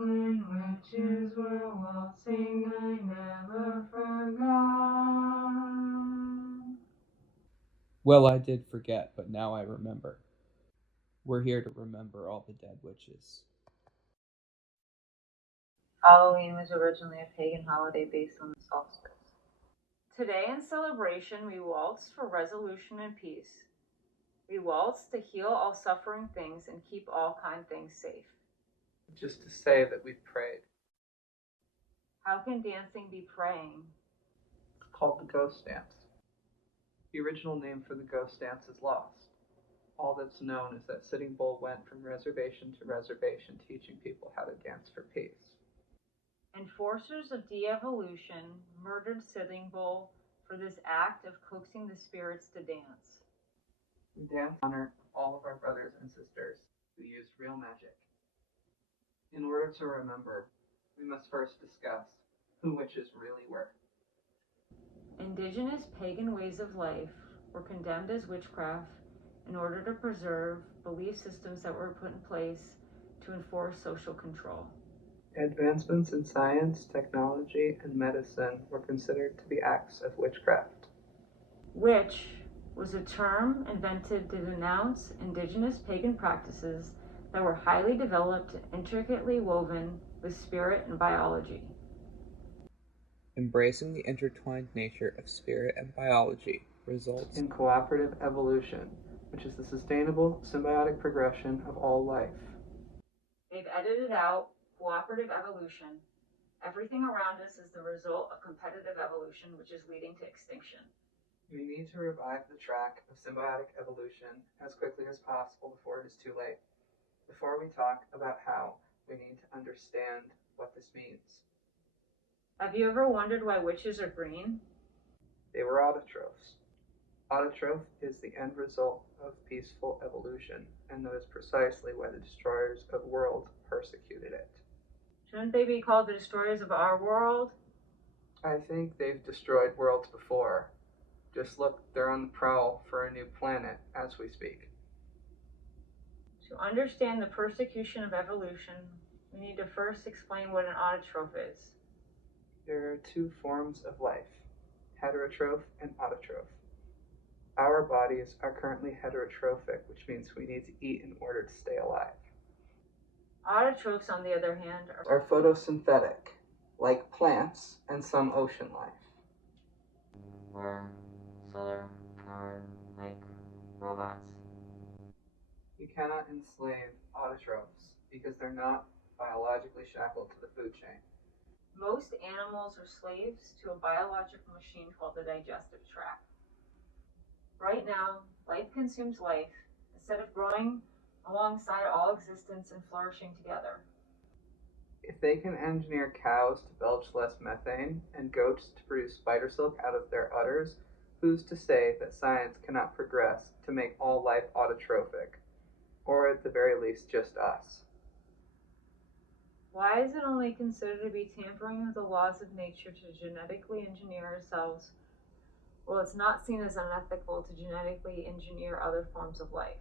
When witches were waltzing, I never forgot. Well, I did forget, but now I remember. We're here to remember all the dead witches. Halloween was originally a pagan holiday based on the solstice. Today in celebration, we waltz for resolution and peace. We waltz to heal all suffering things and keep all kind things safe. Just to say that we've prayed. How can dancing be praying? It's called the ghost dance. The original name for the ghost dance is lost. All that's known is that Sitting Bull went from reservation to reservation teaching people how to dance for peace. Enforcers of de-evolution murdered Sitting Bull for this act of coaxing the spirits to dance. We dance to honor all of our brothers and sisters who used real magic. In order to remember, we must first discuss who witches really were. Indigenous pagan ways of life were condemned as witchcraft in order to preserve belief systems that were put in place to enforce social control. Advancements in science, technology, and medicine were considered to be acts of witchcraft. Witch was a term invented to denounce indigenous pagan practices that were highly developed and intricately woven with spirit and biology. Embracing the intertwined nature of spirit and biology results in cooperative evolution, which is the sustainable, symbiotic progression of all life. They've edited out cooperative evolution. Everything around us is the result of competitive evolution, which is leading to extinction. We need to revive the track of symbiotic evolution as quickly as possible before it is too late. Before we talk about how, we need to understand what this means. Have you ever wondered why witches are green? They were autotrophs. Autotroph is the end result of peaceful evolution, and that is precisely why the destroyers of world persecuted it. Shouldn't they be called the destroyers of our world? I think they've destroyed worlds before. Just look, they're on the prowl for a new planet as we speak. To understand the persecution of evolution, we need to first explain what an autotroph is. There are two forms of life, heterotroph and autotroph. Our bodies are currently heterotrophic, which means we need to eat in order to stay alive. Autotrophs, on the other hand, are photosynthetic, like plants and some ocean life. You cannot enslave autotrophs because they're not biologically shackled to the food chain. Most animals are slaves to a biological machine called the digestive tract. Right now, life consumes life instead of growing alongside all existence and flourishing together. If they can engineer cows to belch less methane and goats to produce spider silk out of their udders, who's to say that science cannot progress to make all life autotrophic, or at the very least just us? Why is it only considered to be tampering with the laws of nature to genetically engineer ourselves? Well, it's not seen as unethical to genetically engineer other forms of life.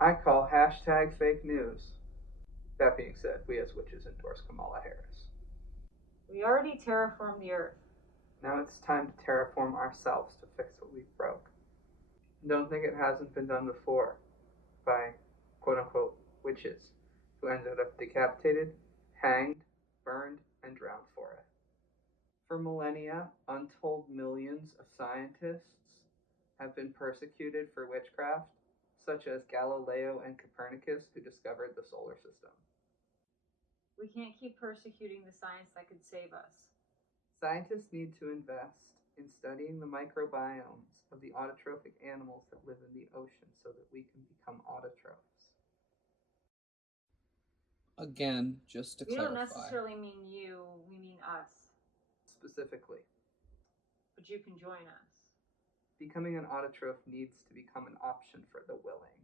I call hashtag fake news. That being said, we as witches endorse Kamala Harris. We already terraformed the earth. Now it's time to terraform ourselves to fix what we broke. Don't think it hasn't been done before by quote-unquote witches who ended up decapitated, hanged, burned, and drowned for it. For millennia, untold millions of scientists have been persecuted for witchcraft, such as Galileo and Copernicus, who discovered the solar system. We can't keep persecuting the science that could save us. Scientists need to invest in studying the microbiomes of the autotrophic animals that live in the ocean so that we can become autotrophs. Again, just to We clarify. don't necessarily mean you, we mean us. Specifically. But you can join us. Becoming an autotroph needs to become an option for the willing.